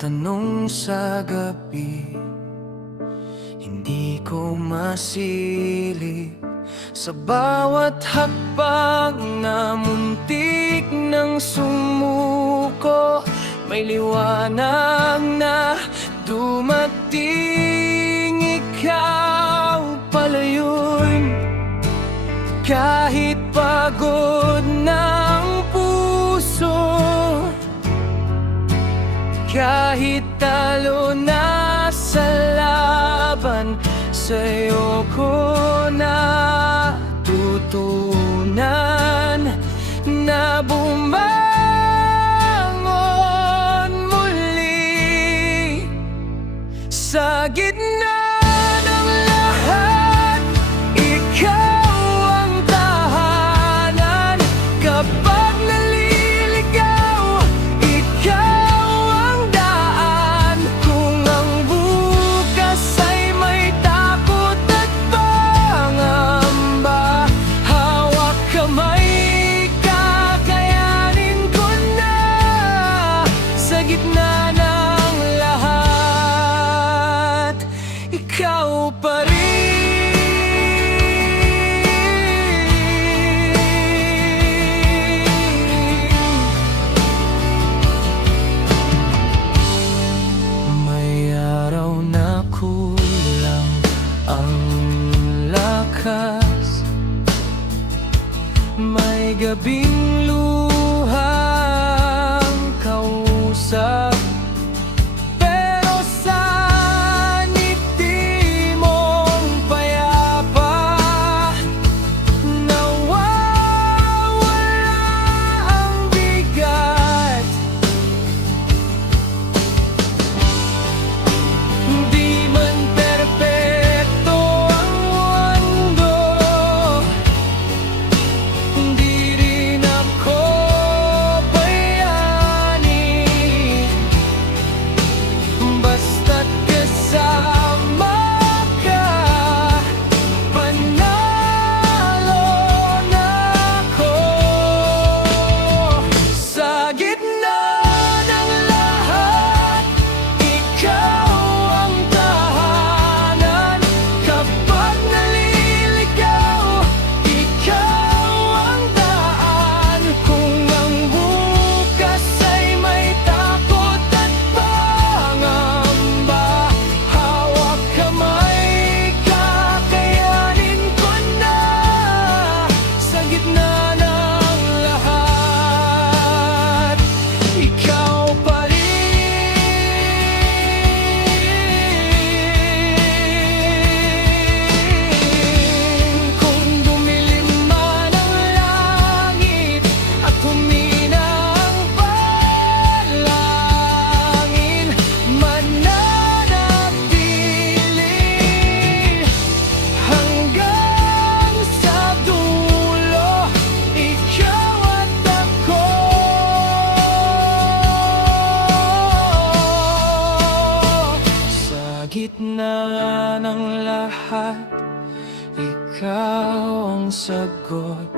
tanong sa gabi, hindi ko masilip. Sa bawat hakbang na muntik ng sumuko, may liwanag na dumating. Ikaw pala yun. Kahit pagod ng puso, kahit talo na sa laban, sa'yo ko natutunan na bumangon muli. Sa gitna ng lahat, ikaw ang tahanan. Kapag naliligaw, ikaw ang daan. Kung ang bukas ay may takot at pangamba, hawak kamay, kakayanin ko na. Sa gitna ng lahat, ikaw pa rin. May araw na kulang ang lakas, may gabing luhang kausap, pero sa ngiti mong payapa, nawawala ang bigat. Di man perpekto ang mundo, di rin ako bayani. Basta't kasama ka, panalo na ako. Sa gitna ng lahat, ikaw ang tahanan. Kapag naliligaw, ikaw ang daan. Kung ang bukas ay may takot at pangamba, hawak kamay, kakayanin ko na. Sa gitna ng lahat, ikaw pa rin. Kung dumilim man ang langit at humina ang panalangin, mananatili hanggang sa dulo. Ikaw at ako. Sa gitna ng lahat, ikaw ang sagot.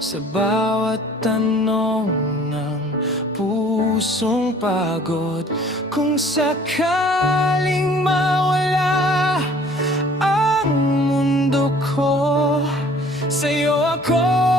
Sa bawat tanong ng pusong pagod, kung sakaling mawala ang mundo ko, sa'yo ako